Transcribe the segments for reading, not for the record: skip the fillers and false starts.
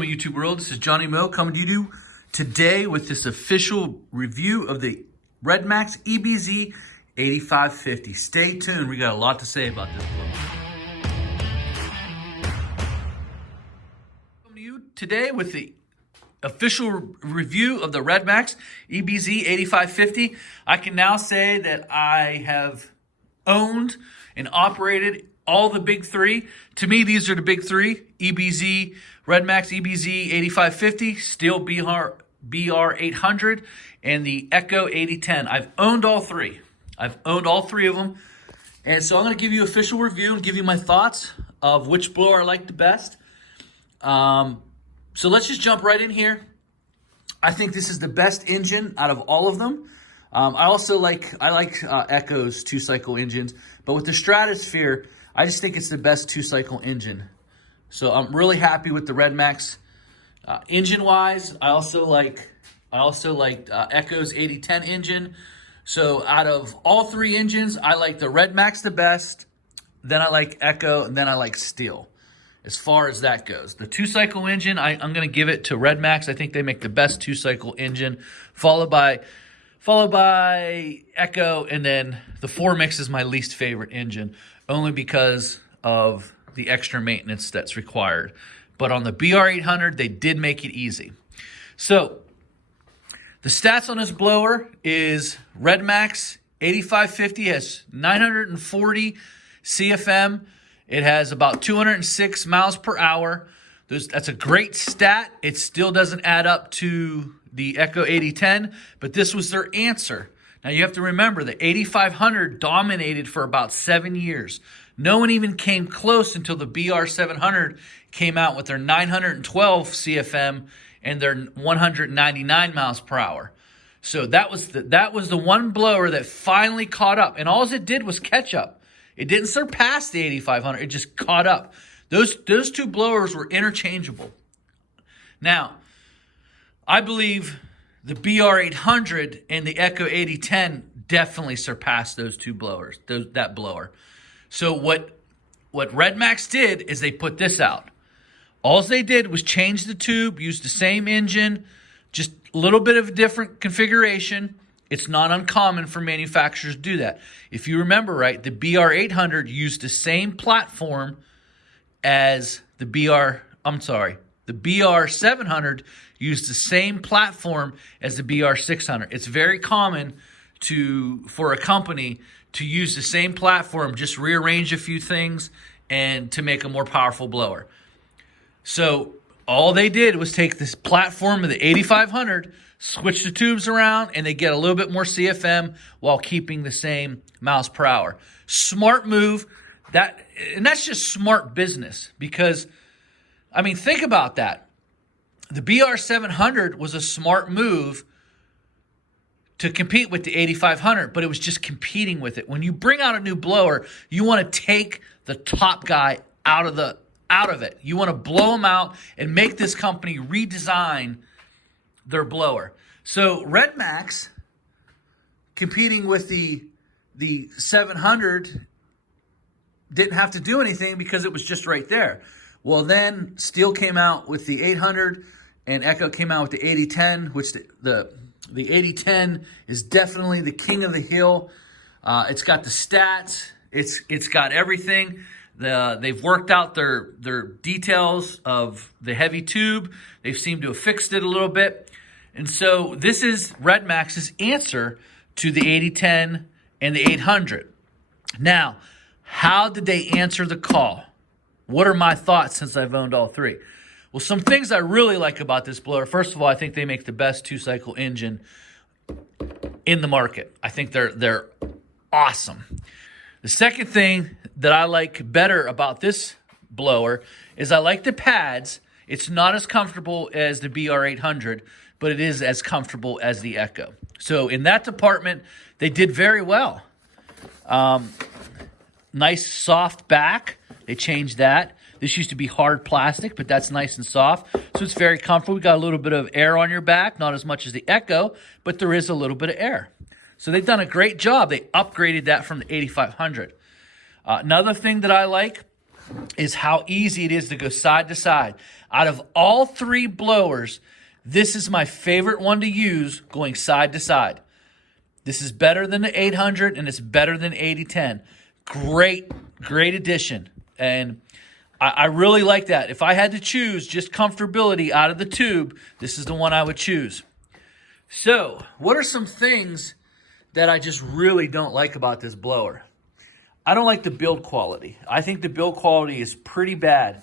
my YouTube world. This is Johnny Moe coming to you today with this official review of the Redmax EBZ 8550. Stay tuned. We got a lot to say about this book. Coming to you today with the official review of the Redmax EBZ 8550. I can now say that I have owned and operated all the big three. To me, these are the big three: EBZ, Redmax EBZ 8550, Steel BR 800, and the Echo 8010. I've owned all three. I've owned all three of them. And so I'm going to give you an official review and give you my thoughts of which blower I like the best. So let's just jump right in here. I think this is the best engine out of all of them. I like Echo's two-cycle engines, but with the Stratosphere, I just think it's the best two-cycle engine. So I'm really happy with the Redmax. Engine-wise, I also like Echo's 8010 engine. So out of all three engines, I like the Redmax the best, then I like Echo, and then I like Steel. As far as that goes, the two-cycle engine, I'm going to give it to Redmax. I think they make the best two-cycle engine, followed by Echo, and then the 4MIX is my least favorite engine, only because of the extra maintenance that's required. But on the BR 800, they did make it easy. So the stats on this blower is Redmax 8550 has 940 CFM. It has about 206 miles per hour. That's a great stat. It still doesn't add up to the Echo 8010, but this was their answer. Now you have to remember the 8500 dominated for about 7 years. No one even came close until the BR 700 came out with their 912 CFM and their 199 miles per hour. So that was the one blower that finally caught up, and all it did was catch up. It didn't surpass the 8500. It just caught up. Those two blowers were interchangeable. Now, I believe the BR 800 and the Echo 8010 definitely surpassed those two blowers, that blower. So what Redmax did is they put this out. All they did was change the tube, use the same engine, just a little bit of a different configuration. It's not uncommon for manufacturers to do that. If you remember right, the BR 800 used the same platform as the BR 700 used the same platform as the BR 600. It's very common for a company to use the same platform, just rearrange a few things and to make a more powerful blower. So all they did was take this platform of the 8500, switch the tubes around, and they get a little bit more CFM while keeping the same miles per hour. Smart move. And that's just smart business because, I mean, think about that. The BR 700 was a smart move to compete with the 8500, but it was just competing with it. When you bring out a new blower, you want to take the top guy out of it. You want to blow them out and make this company redesign their blower. So Redmax competing with the 700 didn't have to do anything because it was just right there. Well, then Steel came out with the 800 and Echo came out with the 8010, which the 8010 is definitely the king of the hill. It's got the stats. It's got everything. They've worked out their details of the heavy tube. They've seemed to have fixed it a little bit. And so this is Redmax's answer to the 8010 and the 800. Now, how did they answer the call? What are my thoughts since I've owned all three? Well, some things I really like about this blower. First of all, I think they make the best two-cycle engine in the market. I think they're awesome. The second thing that I like better about this blower is I like the pads. It's not as comfortable as the BR 800, but it is as comfortable as the Echo. So in that department, they did very well. Nice soft back. They changed that. This used to be hard plastic, but that's nice and soft. So it's very comfortable. We got a little bit of air on your back, not as much as the Echo, but there is a little bit of air. So they've done a great job. They upgraded that from the 8500. Another thing that I like is how easy it is to go side to side. Out of all 3 blowers, this is my favorite one to use going side to side. This is better than the 800 and it's better than 8010. Great addition. And I really like that. If I had to choose just comfortability out of the tube, this is the one I would choose. So, what are some things that I just really don't like about this blower? I don't like the build quality. I think the build quality is pretty bad.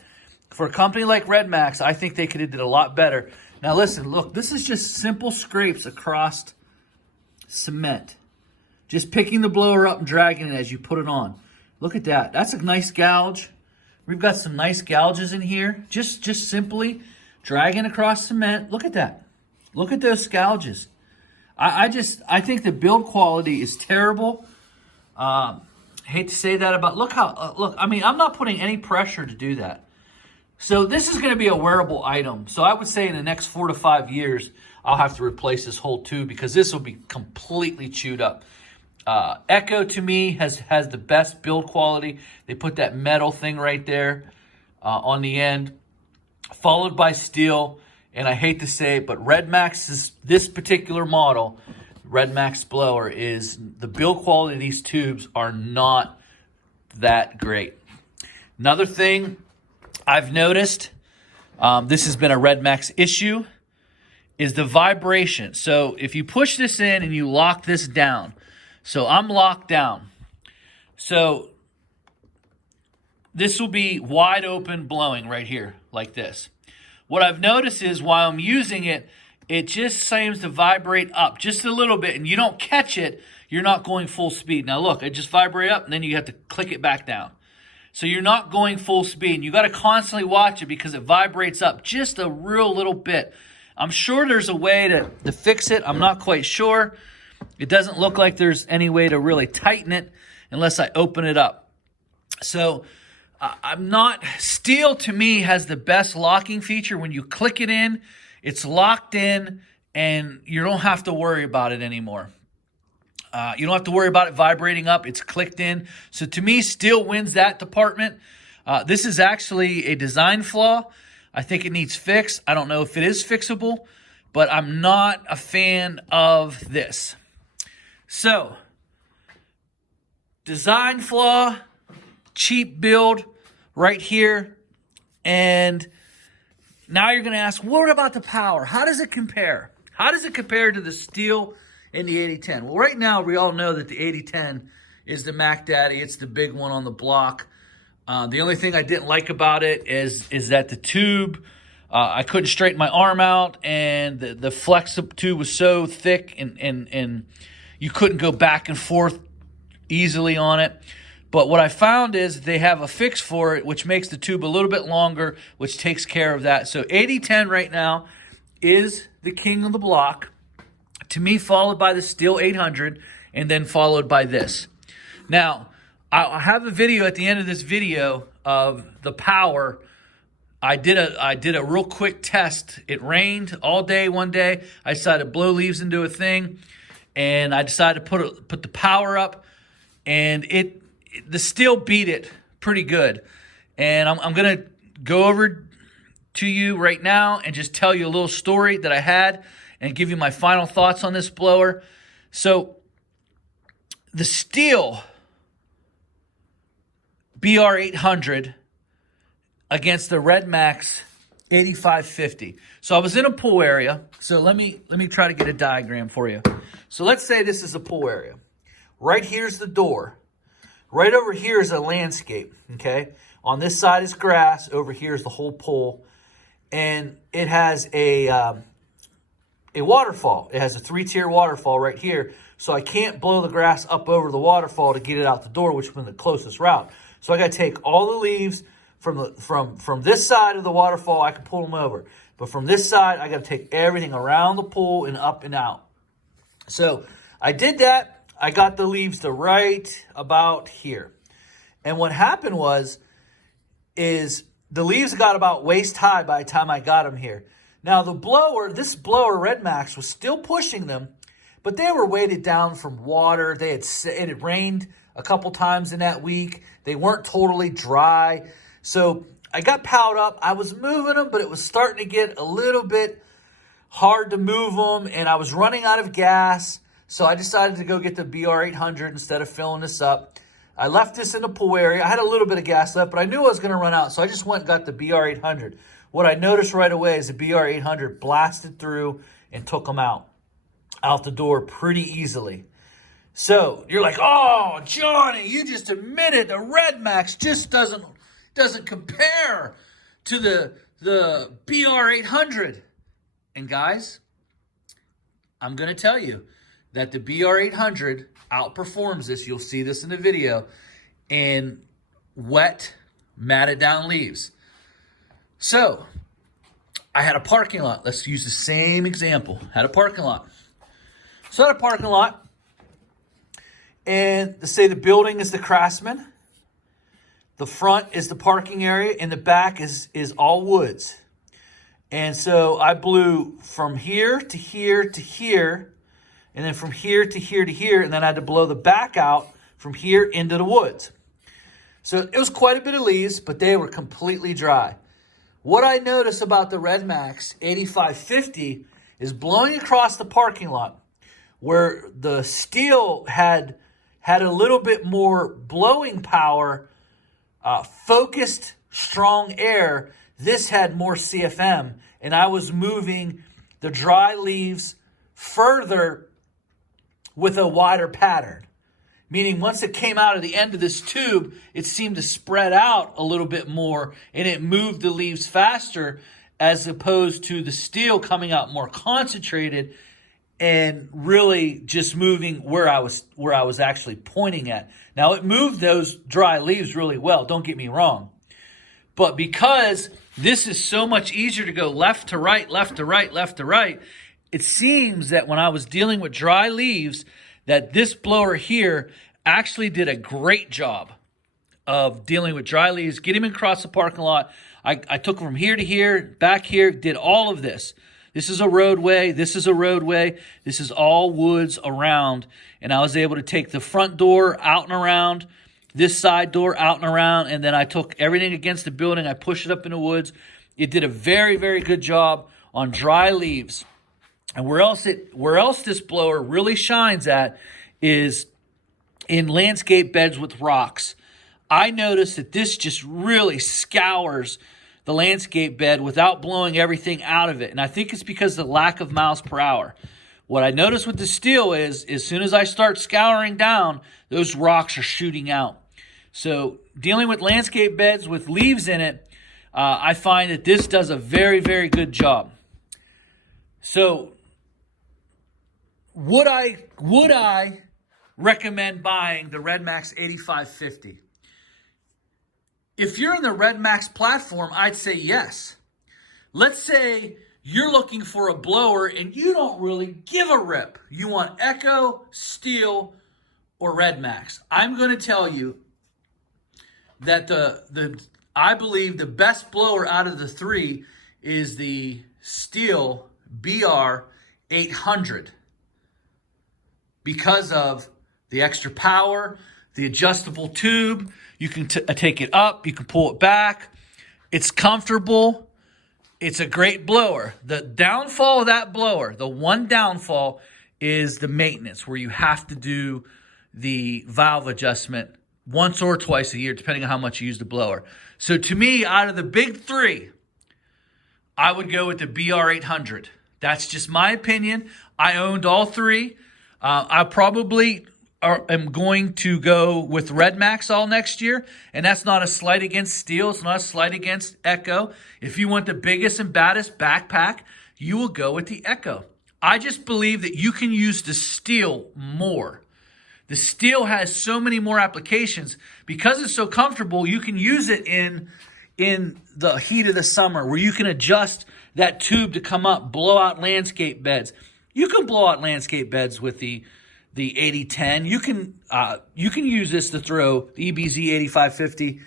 For a company like Redmax, I think they could have did a lot better. Now listen, look, this is just simple scrapes across cement. Just picking the blower up and dragging it as you put it on. Look at that. That's a nice gouge. We've got some nice gouges in here. Just simply dragging across cement. Look at that. Look at those gouges. I think the build quality is terrible. Hate to say that about, look, I mean, I'm not putting any pressure to do that. So this is going to be a wearable item. So I would say in the next 4 to 5 years, I'll have to replace this whole tube because this will be completely chewed up. Echo to me has the best build quality. They put that metal thing right there on the end, followed by steel. And I hate to say it, but Redmax, this particular model, Redmax blower, is the build quality of these tubes are not that great. Another thing I've noticed, this has been a Redmax issue, is the vibration. So if you push this in and you lock this down, so I'm locked down. So this will be wide open blowing right here like this. What I've noticed is while I'm using it, it just seems to vibrate up just a little bit, and you don't catch it, you're not going full speed. Now look, it just vibrate up, and then you have to click it back down. So you're not going full speed. You got to constantly watch it because it vibrates up just a real little bit. I'm sure there's a way to fix it. I'm not quite sure. It doesn't look like there's any way to really tighten it unless I open it up. So I'm not, steel to me has the best locking feature. When you click it in, it's locked in and you don't have to worry about it anymore. You don't have to worry about it vibrating up. It's clicked in. So to me, steel wins that department. This is actually a design flaw. I think it needs fixed. I don't know if it is fixable, but I'm not a fan of this. So, design flaw, cheap build right here. And now you're going to ask, what about the power? How does it compare? How does it compare to the steel and the 8010? Well, right now we all know that the 8010 is the Mac Daddy. It's the big one on the block. The only thing I didn't like about it is that the tube, I couldn't straighten my arm out, and the flex tube was so thick and you couldn't go back and forth easily on it. But what I found is they have a fix for it, which makes the tube a little bit longer, which takes care of that. So 8010 right now is the king of the block. To me, followed by the steel 800, and then followed by this. Now, I'll have a video at the end of this video of the power. I did a real quick test. It rained all day one day. I decided to blow leaves into a thing, and I decided to put the power up, and the steel beat it pretty good. And I'm going to go over to you right now and just tell you a little story that I had and give you my final thoughts on this blower. So the steel BR800 against the Redmax 8550. So I was in a pool area. So let me try to get a diagram for you. So let's say this is a pool area. Right here's the door. Right over here is a landscape, okay? On this side is grass. Over here is the whole pool. And it has a waterfall. It has a 3-tier waterfall right here. So I can't blow the grass up over the waterfall to get it out the door, which would be the closest route. So I got to take all the leaves from this side of the waterfall. I can pull them over. But from this side, I got to take everything around the pool and up and out. So I did that. I got the leaves to right about here. And what happened is the leaves got about waist high by the time I got them here. Now this blower Redmax was still pushing them, but they were weighted down from water. It had rained a couple times in that week. They weren't totally dry. So I got piled up. I was moving them, but it was starting to get a little bit hard to move them, and I was running out of gas. So I decided to go get the BR800 instead of filling this up. I left this in the pool area. I had a little bit of gas left, but I knew I was going to run out, so I just went and got the BR800. What I noticed right away is the BR800 blasted through and took them out the door pretty easily. So you're like, oh, Johnny, you just admitted the Redmax just doesn't compare to the BR800. And guys, I'm going to tell you that the BR800 outperforms this. You'll see this in the video in wet, matted down leaves. So I had a parking lot. Let's use the same example. Had a parking lot. So I had a parking lot. And to say the building is the Craftsman. The front is the parking area. And the back is all woods. And so I blew from here to here to here. And then from here to here to here. And then I had to blow the back out from here into the woods. So it was quite a bit of leaves, but they were completely dry. What I noticed about the Redmax 8550 is blowing across the parking lot where the steel had a little bit more blowing power, focused, strong air. This had more CFM, and I was moving the dry leaves further with a wider pattern. Meaning once it came out of the end of this tube, it seemed to spread out a little bit more, and it moved the leaves faster as opposed to the steel coming out more concentrated and really just moving where I was actually pointing at. Now, it moved those dry leaves really well, don't get me wrong. But because this is so much easier to go left to right, left to right, left to right, it seems that when I was dealing with dry leaves, that this blower here actually did a great job of dealing with dry leaves, getting them across the parking lot. I took them from here to here, back here, did all of this. This is a roadway. This is a roadway. This is all woods around. And I was able to take the front door out and around, this side door out and around, and then I took everything against the building. I pushed it up in the woods. It did a very, very good job on dry leaves. And where else this blower really shines at is in landscape beds with rocks. I noticed that this just really scours the landscape bed without blowing everything out of it. And I think it's because of the lack of miles per hour. What I noticed with the steel is as soon as I start scouring down, those rocks are shooting out. So dealing with landscape beds with leaves in it, I find that this does a very, very good job. So would I recommend buying the Redmax 8550? If you're in the Redmax platform, I'd say yes. Let's say you're looking for a blower and you don't really give a rip. You want Echo, Steel, or Redmax. I'm going to tell you that I believe the best blower out of the three is the Steel BR800. Because of the extra power, the adjustable tube, you can take it up, you can pull it back. It's comfortable. It's a great blower. The downfall of that blower, the one downfall is the maintenance, where you have to do the valve adjustment once or twice a year, depending on how much you use the blower. So to me, out of the big three, I would go with the BR800. That's just my opinion. I owned all three. I probably am going to go with Redmax all next year, and that's not a slight against Steel. It's not a slight against Echo. If you want the biggest and baddest backpack, you will go with the Echo. I just believe that you can use the Steel more. The Steel has so many more applications. Because it's so comfortable, you can use it in the heat of the summer, where you can adjust that tube to come up, blow out landscape beds. You can blow out landscape beds with the 8010. You can use this to throw the EBZ 8550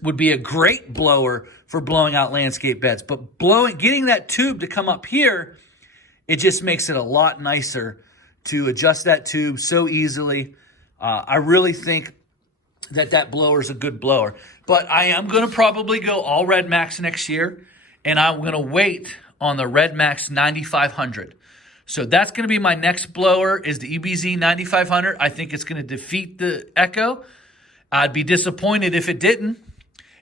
would be a great blower for blowing out landscape beds. But getting that tube to come up here, it just makes it a lot nicer to adjust that tube so easily. I really think that blower is a good blower. But I am going to probably go all Redmax next year, and I'm going to wait on the Redmax 9500. So that's going to be my next blower is the EBZ 9500. I think it's going to defeat the Echo. I'd be disappointed if it didn't.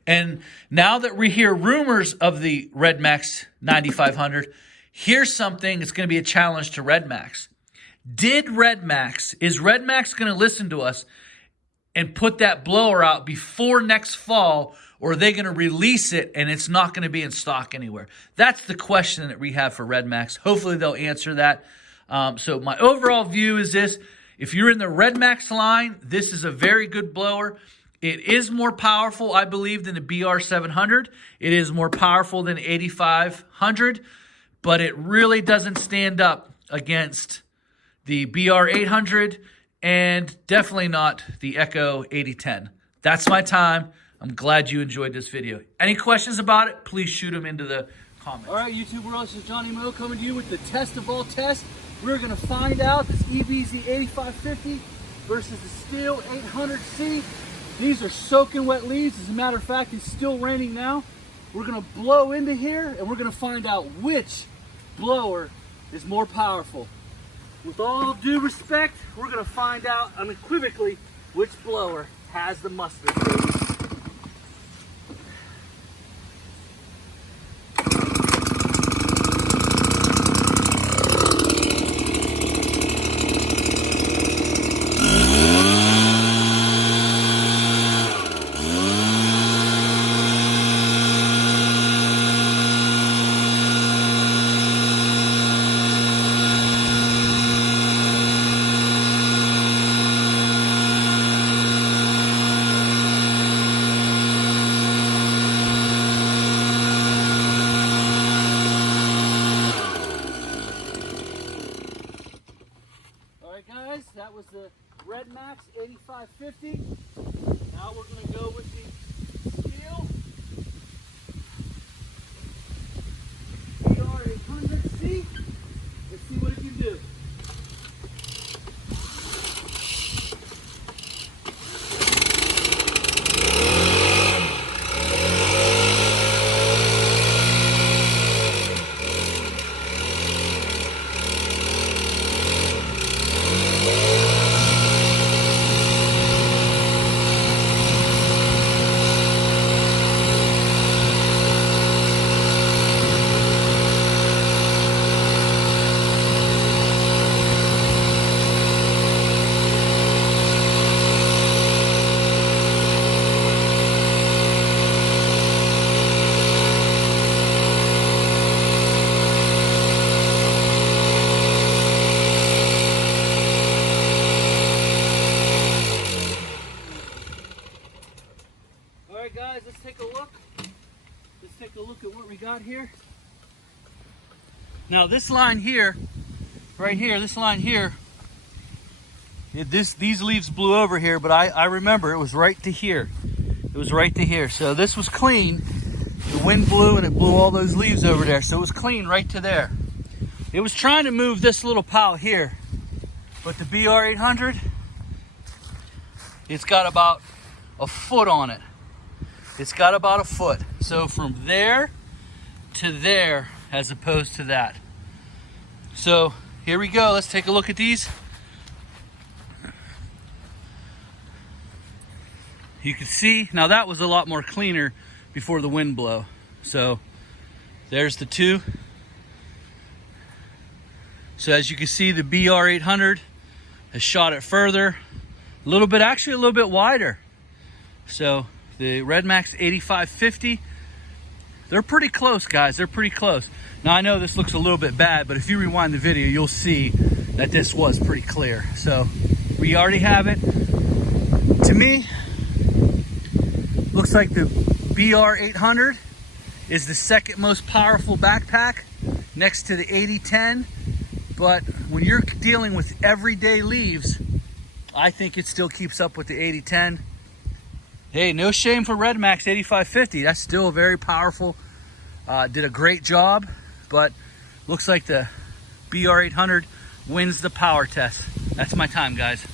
And now that we hear rumors of the Redmax 9500, here's something that's going to be a challenge to Redmax. Is Redmax going to listen to us and put that blower out before next fall, or are they going to release it and it's not going to be in stock anywhere? That's the question that we have for Redmax. Hopefully they'll answer that. So my overall view is this. If you're in the Redmax line, this is a very good blower. It is more powerful, I believe, than the BR700. It is more powerful than 8500, but it really doesn't stand up against the BR800 and definitely not the Echo 8010. That's my time. I'm glad you enjoyed this video. Any questions about it, please shoot them into the comments. All right, YouTube world, this is Johnny Mo coming to you with the test of all tests. We're going to find out this EBZ 8550 versus the Steel 800C. These are soaking wet leaves. As a matter of fact, it's still raining now. We're going to blow into here and we're going to find out which blower is more powerful. With all due respect, we're going to find out unequivocally which blower has the mustard, baby. Guys, that was the Redmax 8550. Now we're going to go with the Steel BR800C. Let's see what it can do. Alright guys, let's take a look. Let's take a look at what we got here. Now this line here, right here, this line here, these leaves blew over here, but I remember it was right to here. It was right to here. So this was clean. The wind blew and it blew all those leaves over there. So it was clean right to there. It was trying to move this little pile here, but the BR800, it's got about a foot on it. It's got about a foot. So from there to there as opposed to that. So here we go. Let's take a look at these. You can see, now that was a lot more cleaner before the wind blow. So there's the two. So as you can see, the BR800 has shot it further. A little bit, actually a little bit wider. So the Redmax 8550, they're pretty close, guys. They're pretty close. Now I know this looks a little bit bad, but if you rewind the video, you'll see that this was pretty clear. So we already have it. To me, looks like the BR800 is the second most powerful backpack next to the 8010. But when you're dealing with everyday leaves, I think it still keeps up with the 8010. Hey, no shame for Redmax 8550. That's still very powerful. Did a great job, but looks like the BR800 wins the power test. That's my time, guys.